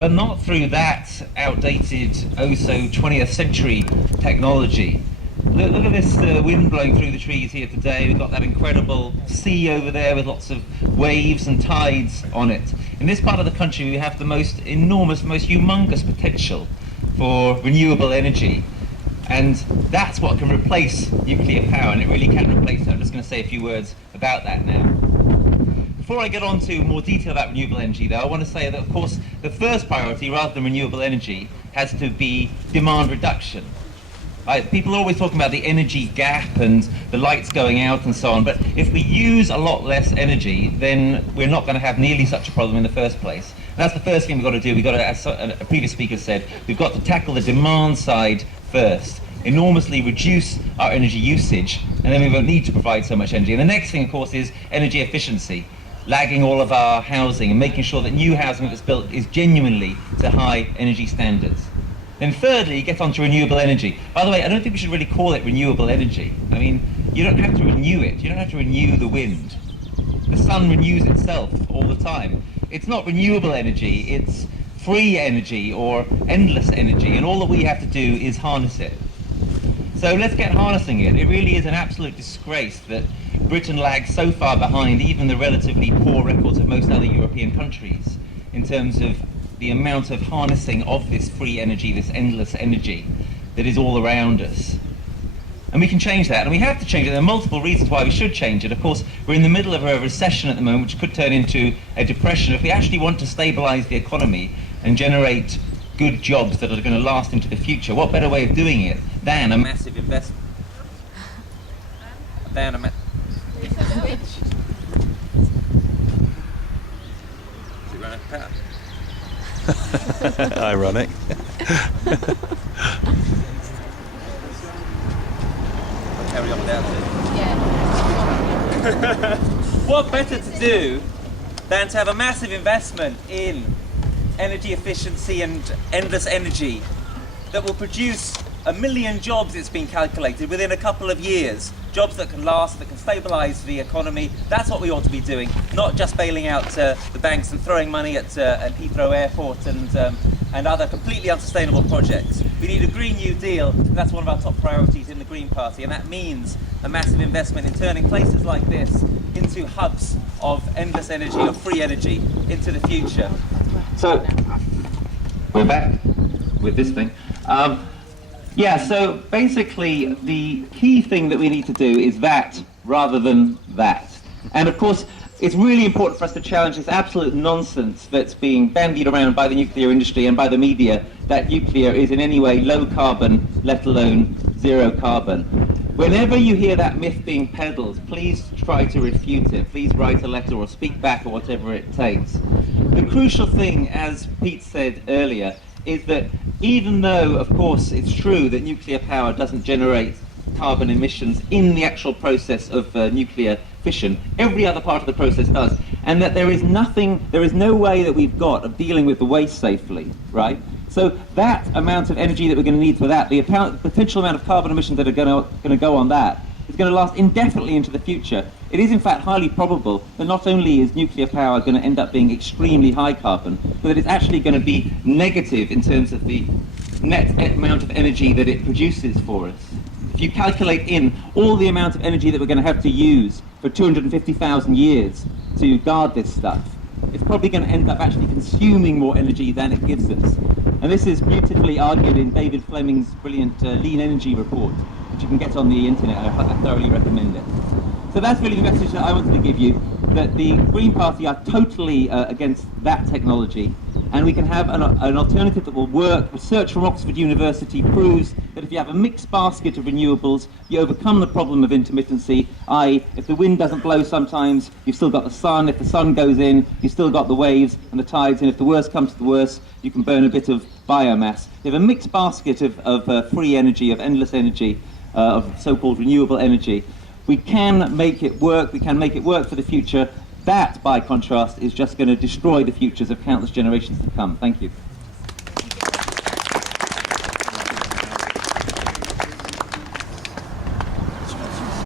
but not through that outdated, oh so 20th century technology. Look at this wind blowing through the trees here today. We've got that incredible sea over there with lots of waves and tides on it. In this part of the country, we have the most enormous, most humongous potential for renewable energy. And that's what can replace nuclear power, and it really can replace that. I'm just going to say a few words about that now. Before I get on to more detail about renewable energy, though, I want to say that, of course, the first priority, rather than renewable energy, has to be demand reduction. People are always talking about the energy gap and the lights going out and so on, but if we use a lot less energy, then we're not going to have nearly such a problem in the first place. And that's the first thing we've got to do. We've got to, as a previous speaker said, we've got to tackle the demand side first, enormously reduce our energy usage, and then we won't need to provide so much energy. And the next thing, of course, is energy efficiency, lagging all of our housing and making sure that new housing that's built is genuinely to high energy standards. Then thirdly, get on to renewable energy. By the way, I don't think we should really call it renewable energy. I mean, you don't have to renew it. You don't have to renew the wind. The sun renews itself all the time. It's not renewable energy, it's free energy or endless energy, and all that we have to do is harness it. So let's get harnessing it. It really is an absolute disgrace that Britain lags so far behind even the relatively poor records of most other European countries in terms of the amount of harnessing of this free energy, this endless energy that is all around us. And we can change that, and we have to change it. There are multiple reasons why we should change it. Of course, we're in the middle of a recession at the moment, which could turn into a depression. If we actually want to stabilize the economy and generate good jobs that are going to last into the future, what better way of doing it than a massive investment? Is it running out of power? Ironic. Carry on without it. Yeah. What better to do than to have a massive investment in energy efficiency and endless energy that will produce 1 million jobs, it's been calculated, within a couple of years. Jobs that can last, that can stabilise the economy. That's what we ought to be doing, not just bailing out the banks and throwing money at Heathrow Airport and other completely unsustainable projects. We need a Green New Deal, and that's one of our top priorities in the Green Party, and that means a massive investment in turning places like this into hubs of endless energy, of free energy, into the future. So, we're back with this thing. Yeah, so basically the key thing that we need to do is that rather than that. And of course, it's really important for us to challenge this absolute nonsense that's being bandied around by the nuclear industry and by the media that nuclear is in any way low carbon, let alone zero carbon. Whenever you hear that myth being peddled, please try to refute it. Please write a letter or speak back or whatever it takes. The crucial thing, as Pete said earlier, is that even though, of course, it's true that nuclear power doesn't generate carbon emissions in the actual process of nuclear fission, every other part of the process does, and that there is no way that we've got of dealing with the waste safely, right? So that amount of energy that we're going to need for that, the potential amount of carbon emissions that are going to go on that, is going to last indefinitely into the future. It is in fact highly probable that not only is nuclear power going to end up being extremely high carbon, but that it's actually going to be negative in terms of the net amount of energy that it produces for us. If you calculate in all the amount of energy that we're going to have to use for 250,000 years to guard this stuff, it's probably going to end up actually consuming more energy than it gives us. And this is beautifully argued in David Fleming's brilliant Lean Energy report, which you can get on the internet. I thoroughly recommend it. So that's really the message that I wanted to give you, that the Green Party are totally against that technology, and we can have an alternative that will work. Research from Oxford University proves that if you have a mixed basket of renewables, you overcome the problem of intermittency, i.e. if the wind doesn't blow sometimes, you've still got the sun. If the sun goes in, you've still got the waves and the tides, and if the worst comes to the worst, you can burn a bit of biomass. You have a mixed basket of free energy, of endless energy, of so-called renewable energy. We can make it work. We can make it work for the future. That, by contrast, is just going to destroy the futures of countless generations to come. Thank you.